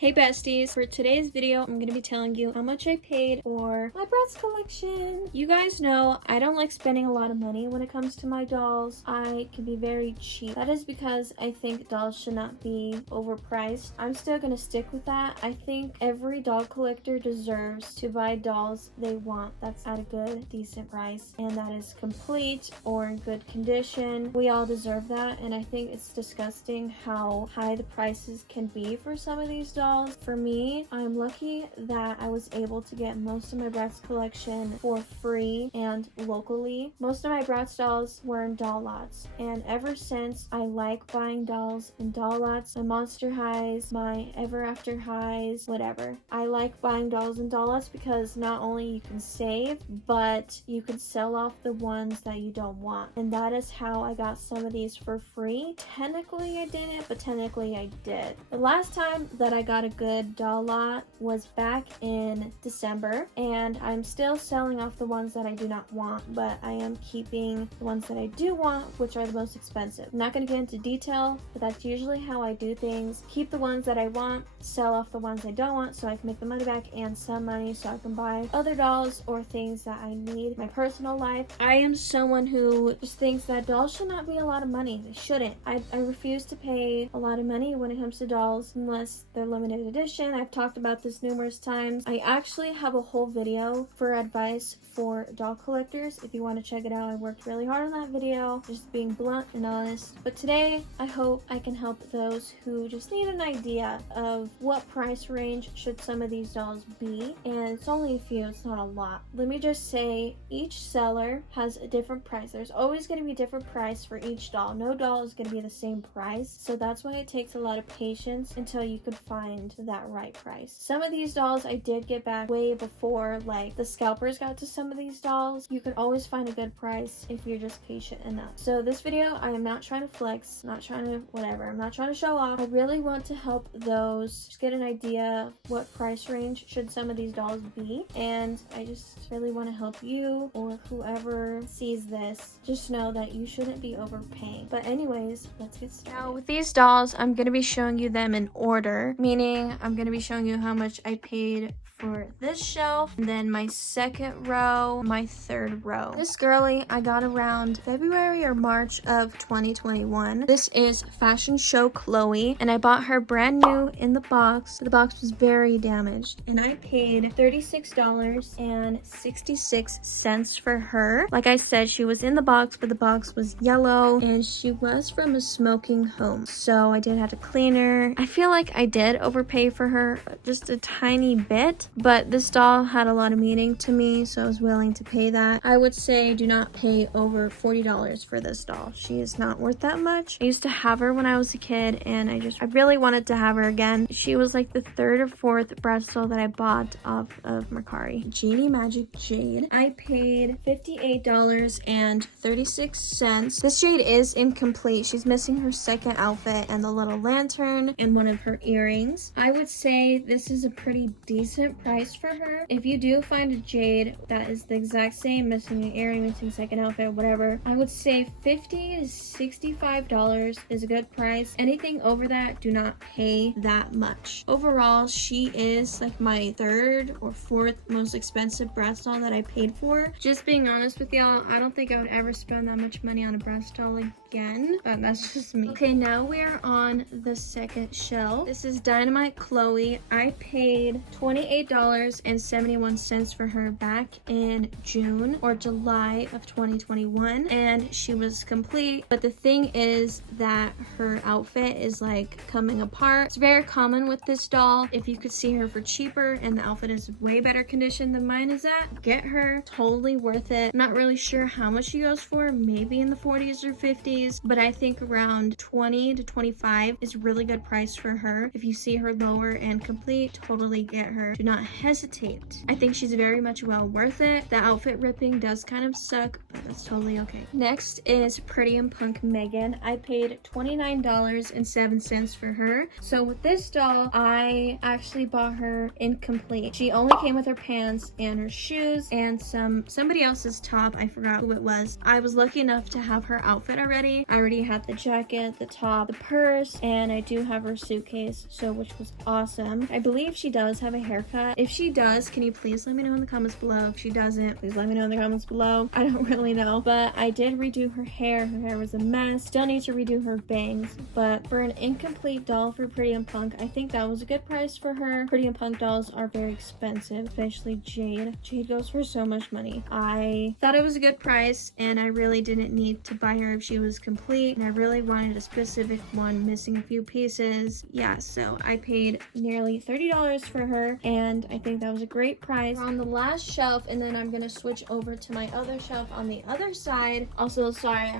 Hey besties, for today's video, I'm going to be telling you how much I paid for my Bratz collection. You guys know I don't like spending a lot of money when it comes to my dolls. I can be very cheap. That is because I think dolls should not be overpriced. I'm still going to stick with that. I think every doll collector deserves to buy dolls they want that's at a good, decent price, and that is complete or in good condition. We all deserve that, and I think it's disgusting how high the prices can be for some of these dolls. For me, I'm lucky that I was able to get most of my Bratz collection for free and locally. Most of my Bratz dolls were in doll lots, and ever since I like buying dolls in doll lots, my Monster Highs, my Ever After Highs, whatever. I like buying dolls in doll lots because not only you can save, but you can sell off the ones that you don't want. And that is how I got some of these for free. Technically I didn't, but technically I did. The last time that I got a good doll lot was back in December, and I'm still selling off the ones that I do not want, but I am keeping the ones that I do want, which are the most expensive. I'm not going to get into detail, but that's usually how I do things. Keep the ones that I want, sell off the ones I don't want so I can make the money back and some money so I can buy other dolls or things that I need in my personal life. I am someone who just thinks that dolls should not be a lot of money. They shouldn't. I refuse to pay a lot of money when it comes to dolls unless they're limited edition. I've talked about this numerous times. I actually have a whole video for advice for doll collectors. If you want to check it out, I worked really hard on that video, just being blunt and honest. But today, I hope I can help those who just need an idea of what price range should some of these dolls be. And it's only a few, it's not a lot. Let me just say, each seller has a different price. There's always going to be a different price for each doll. No doll is going to be the same price. So that's why it takes a lot of patience until you can find that right price. Some of these dolls I did get back way before like the scalpers got to some of these dolls. You can always find a good price if you're just patient enough. So this video, I am not trying to flex, not trying to whatever. I'm not trying to show off. I really want to help those just get an idea of what price range should some of these dolls be, and I just really want to help you or whoever sees this just know that you shouldn't be overpaying. But anyways, let's get started. Now with these dolls, I'm going to be showing you them in order, meaning I'm going to be showing you how much I paid for this shelf, and then my second row, my third row. This girly I got around February or March of 2021. This is Fashion Show Chloe, and I bought her brand new in the box. The box was very damaged, and I paid $36.66 for her. Like I said, she was in the box, but the box was yellow, and she was from a smoking home, so I did have to clean her. I feel like I did overpay for her just a tiny bit, but this doll had a lot of meaning to me, so I was willing to pay that. I would say do not pay over $40 for this doll. She is not worth that much. I used to have her when I was a kid, and I really wanted to have her again. She was like the third or fourth Bratz doll that I bought off of Mercari. Genie Magic Jade. I paid $58.36. This jade is incomplete. She's missing her second outfit and the little lantern and one of her earrings. I would say this is a pretty decent price for her. If you do find a jade that is the exact same, missing an earring, missing second outfit, whatever, I would say $50 to $65 is a good price. Anything over that, do not pay that much. Overall, she is like my third or fourth most expensive Bratz doll that I paid for. Just being honest with y'all, I don't think I would ever spend that much money on a Bratz doll again, but that's just me. Okay, now we're on the second shelf. This is Dynamite Chloe. I paid $28.71 for her back in June or July of 2021, and she was complete. But the thing is that her outfit is like coming apart. It's very common with this doll. If you could see her for cheaper and the outfit is way better condition than mine is at, get her. Totally worth it. I'm not really sure how much she goes for, maybe in the 40s or 50s, but I think around 20 to 25 is a really good price for her. If you see her lower and complete, totally get her. Do not hesitate. I think she's very much well worth it. The outfit ripping does kind of suck, but that's totally okay. Next is Pretty and Punk Megan. I paid $29.07 for her. So with this doll, I actually bought her incomplete. She only came with her pants and her shoes and somebody else's top. I forgot who it was. I was lucky enough to have her outfit already, jewelry. I already had the jacket, the top, the purse, and I do have her suitcase, so which was awesome. I believe she does have a haircut. If she does, can you please let me know in the comments below? If she doesn't, please let me know in the comments below. I don't really know, but I did redo her hair. Her hair was a mess. Still need to redo her bangs, but for an incomplete doll for Pretty and Punk, I think that was a good price for her. Pretty and Punk dolls are very expensive, especially Jade. Jade goes for so much money. I thought it was a good price, and I really didn't need to buy her if she was complete, and I really wanted a specific one missing a few pieces. Yeah, so I paid nearly $30 for her, and I think that was a great price. We're on the last shelf, and then I'm gonna switch over to my other shelf on the other side. Also, sorry,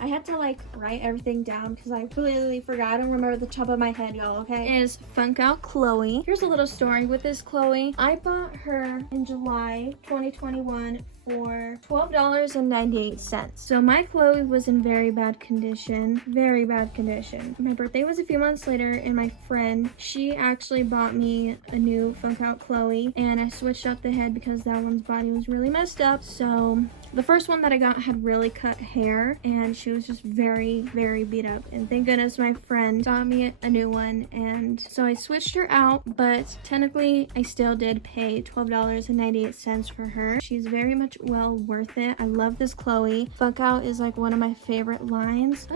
I had to like write everything down because I completely forgot. I don't remember the top of my head, y'all, okay? Is Funk Out Chloe. Here's a little story with this Chloe. I bought her in July 2021 for $12.98. So my Chloe was in very bad condition. Very bad condition. My birthday was a few months later, and my friend, she actually bought me a new Funk Out Chloe, and I switched out the head because that one's body was really messed up. So the first one that I got had really cut hair, and she was just very, very beat up. And thank goodness my friend got me a new one, and so I switched her out, but technically I still did pay $12.98 for her. She's very much well worth it. I love this Chloe. Funk Out is like one of my favorite lines.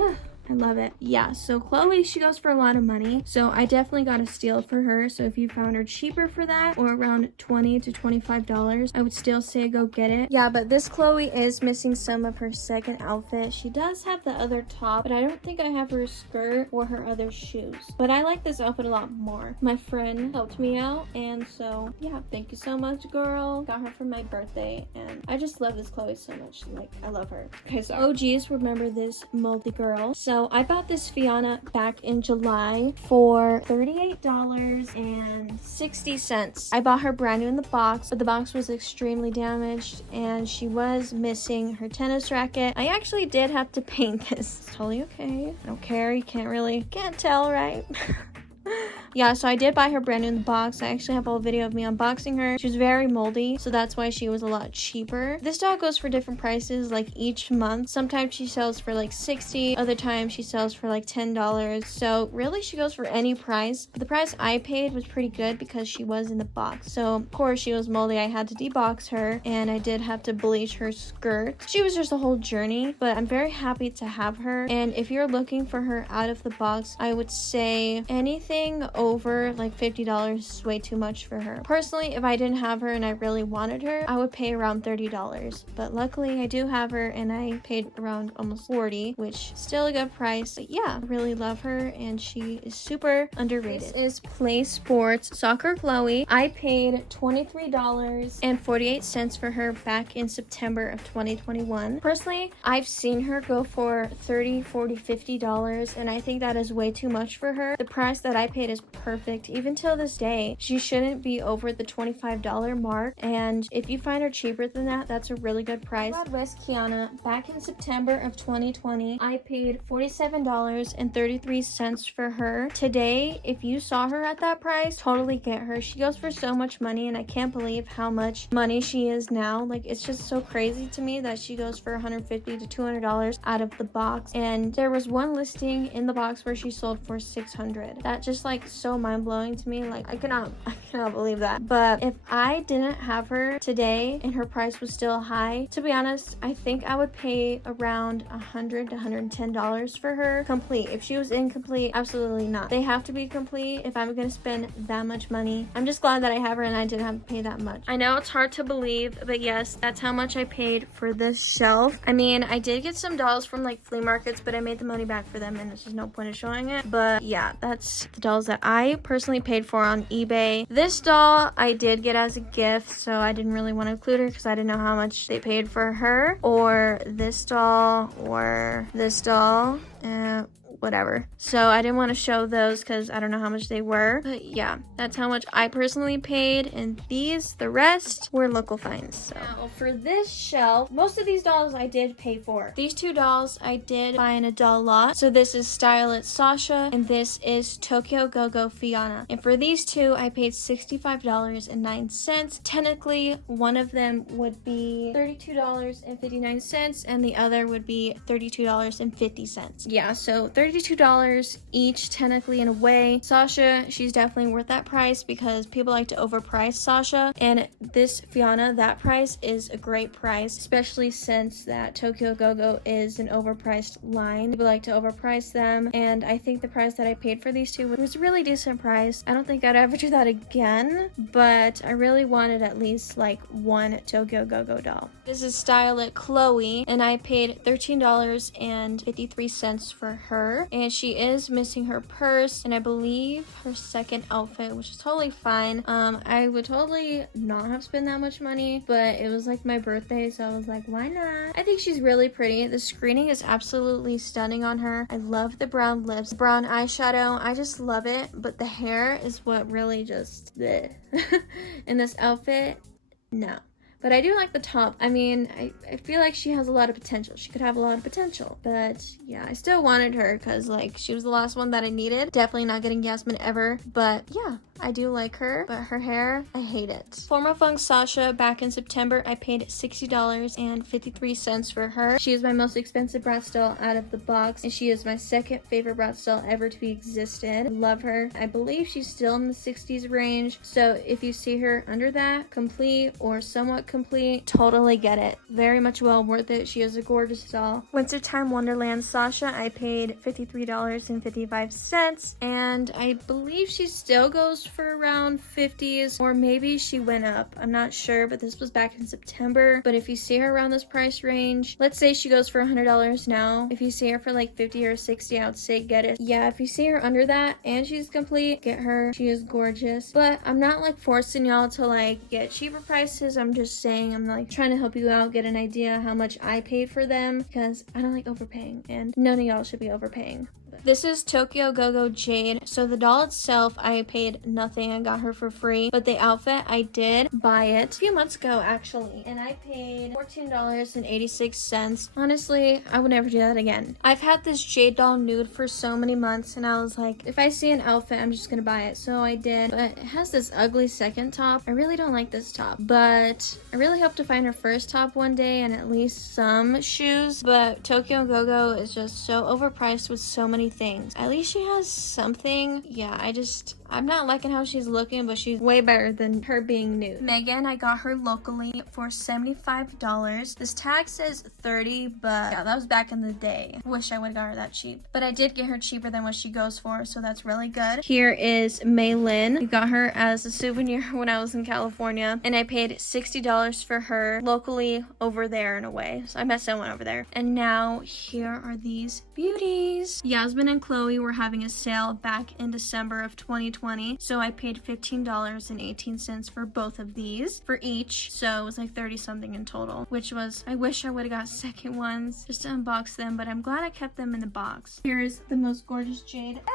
I love it. Yeah, so Chloe, she goes for a lot of money, so I definitely got a steal for her. So if you found her cheaper for that, or around $20 to $25, I would still say go get it. Yeah, but this Chloe is missing some of her second outfit. She does have the other top, but I don't think I have her skirt or her other shoes. But I like this outfit a lot more. My friend helped me out, and so yeah, thank you so much, girl. Got her for my birthday, and I just love this Chloe so much. Like, I love her. Okay, so OGs remember this moldy girl. So I bought this Fiona back in July for $38.60. I bought her brand new in the box, but the box was extremely damaged, and she was missing her tennis racket. I actually did have to paint this. It's totally okay. I don't care. You can't tell, right? Yeah, so I did buy her brand new in the box. I actually have a whole video of me unboxing her. She was very moldy, so that's why she was a lot cheaper. This doll goes for different prices, like each month. Sometimes she sells for like $60, other times she sells for like $10. So really she goes for any price. But the price I paid was pretty good because she was in the box. So of course she was moldy. I had to debox her, and I did have to bleach her skirt. She was just a whole journey, but I'm very happy to have her. And if you're looking for her out of the box, I would say anything over like $50 is way too much for her. Personally, if I didn't have her and I really wanted her, I would pay around $30. But luckily I do have her, and I paid around almost $40, which is still a good price. But yeah, I really love her, and she is super underrated. This is Play Sports Soccer Chloe. I paid $23.48 for her back in September of 2021. Personally, I've seen her go for $30, $40, $50, and I think that is way too much for her. The price that I paid is perfect. Even till this day, she shouldn't be over the $25 mark, and if you find her cheaper than that, that's a really good price. Wild West Kiana, back in September of 2020, I paid $47.33 for her. Today, if you saw her at that price, totally get her. She goes for so much money, and I can't believe how much money she is now. Like, it's just so crazy to me that she goes for $150 to $200 out of the box, and there was one listing in the box where she sold for $600. That just like so mind-blowing to me. Like, I cannot believe that. But if I didn't have her today and her price was still high, to be honest, I think I would pay around $100 to $110 for her complete. If she was incomplete, absolutely not. They have to be complete if I'm gonna spend that much money. I'm just glad that I have her and I didn't have to pay that much. I know it's hard to believe, but yes, that's how much I paid for this shelf. I mean, I did get some dolls from like flea markets, but I made the money back for them, and there's just no point in showing it. But yeah, that's the dolls that I personally paid for on eBay. This doll I did get as a gift, so I didn't really want to include her because I didn't know how much they paid for her, or this doll, or this doll. whatever. So I didn't want to show those because I don't know how much they were. But yeah, that's how much I personally paid. And these, the rest, were local finds. So now for this shelf, most of these dolls I did pay for. These two dolls I did buy in a doll lot. So this is Stylist Sasha and this is Tokyo Go-Go Fiona. And for these two, I paid $65.09. Technically, one of them would be $32.59 and the other would be $32.50. Yeah, so $32 each technically in a way. Sasha, she's definitely worth that price because people like to overprice Sasha, and this Fiona, that price is a great price, especially since that Tokyo Go-Go is an overpriced line. People like to overprice them, and I think the price that I paid for these two was a really decent price. I don't think I'd ever do that again, but I really wanted at least like one Tokyo Go-Go doll. This is Stylist Chloe, and I paid $13.53 for her, and she is missing her purse and I believe her second outfit, which is totally fine. I would totally not have spent that much money, but it was like my birthday, so I was like, why not? I think she's really pretty. The screening is absolutely stunning on her. I love the brown lips, brown eyeshadow. I just love it, but the hair is what really just bleh. In this outfit, no. But I do like the top. I mean, I feel like she has a lot of potential. She could have a lot of potential. But yeah, I still wanted her because like she was the last one that I needed. Definitely not getting Yasmin ever. But yeah, I do like her. But her hair, I hate it. Forma Funk Sasha, back in September, I paid $60.53 for her. She is my most expensive Bratz doll out of the box. And she is my second favorite Bratz doll ever to be existed. I love her. I believe she's still in the 60s range. So if you see her under that, complete or somewhat complete, totally get it. Very much well worth it. She is a gorgeous doll. Wintertime Wonderland Sasha, I paid $53.55, and I believe she still goes for around 50s, or maybe she went up. I'm not sure, but this was back in September. But if you see her around this price range, let's say she goes for $100 now. If you see her for like 50 or 60, I would say get it. Yeah, if you see her under that and she's complete, get her. She is gorgeous. But I'm not like forcing y'all to like get cheaper prices. I'm just saying, I'm like trying to help you out, get an idea how much I paid for them, because I don't like overpaying and none of y'all should be overpaying. This is Tokyo Go-Go Jade. So the doll itself, I paid nothing. I got her for free. But the outfit, I did buy it a few months ago, actually. And I paid $14.86. Honestly, I would never do that again. I've had this Jade doll nude for so many months. And I was like, if I see an outfit, I'm just gonna buy it. So I did. But it has this ugly second top. I really don't like this top. But I really hope to find her first top one day and at least some shoes. But Tokyo Go-Go is just so overpriced with so many things. At least she has something. Yeah, I'm not liking how she's looking, but she's way better than her being nude. Megan, I got her locally for $75. This tag says $30, but yeah, that was back in the day. Wish I would have got her that cheap. But I did get her cheaper than what she goes for, so that's really good. Here is Mei Lin. I got her as a souvenir when I was in California, and I paid $60 for her locally over there in a way. So I met someone over there. And now here are these beauties. Yasmin and Chloe were having a sale back in December of 2020, so I paid $15.18 for both of these for each, so it was like 30 something in total, which was, I wish I would have got second ones just to unbox them, but I'm glad I kept them in the box. Here's the most gorgeous jade ever.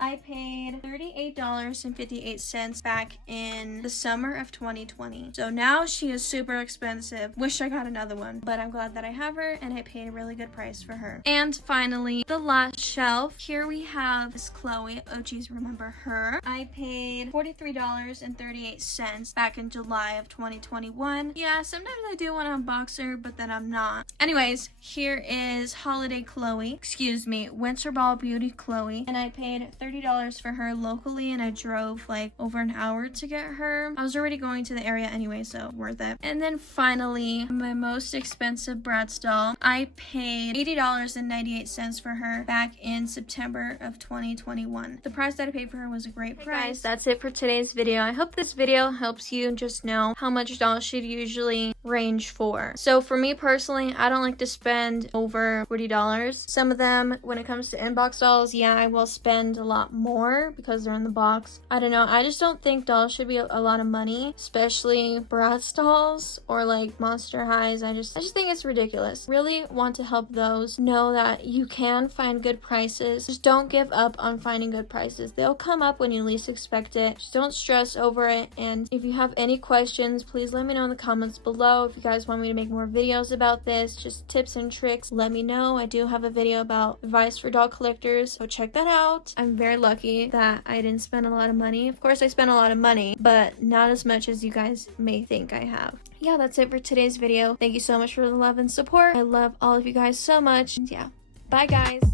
I paid $38.58 back in the summer of 2020. So now she is super expensive. Wish I got another one, but I'm glad that I have her and I paid a really good price for her. And finally, the last shelf. Here we have this Chloe. Oh geez, remember her. I paid $43.38 back in July of 2021. Yeah, sometimes I do want to unbox her, but then I'm not. Anyways, here is Holiday Chloe. Excuse me, Winter Ball Beauty Chloe. And I paid $30 for her locally, and I drove like over an hour to get her. I was already going to the area anyway, so worth it. And then finally, my most expensive Bratz doll. I paid $80.98 for her back in September of 2021. The price that I paid for her was a great price. Guys, that's it for today's video. I hope this video helps you just know how much dolls should usually range for. So for me personally, I don't like to spend over $40. Some of them, when it comes to inbox dolls, yeah, I will spend a lot lot more because they're in the box. I don't know. I just don't think dolls should be a lot of money, especially Bratz dolls or like Monster Highs. I just think it's ridiculous. Really want to help those know that you can find good prices. Just don't give up on finding good prices. They'll come up when you least expect it. Just don't stress over it. And if you have any questions, please let me know in the comments below. If you guys want me to make more videos about this, just tips and tricks, let me know. I do have a video about advice for doll collectors, so check that out. I'm very lucky that I didn't spend a lot of money. Of course I spent a lot of money, but not as much as you guys may think I have. Yeah, that's it for today's video. Thank you so much for the love and support. I love all of you guys so much. And yeah, bye guys.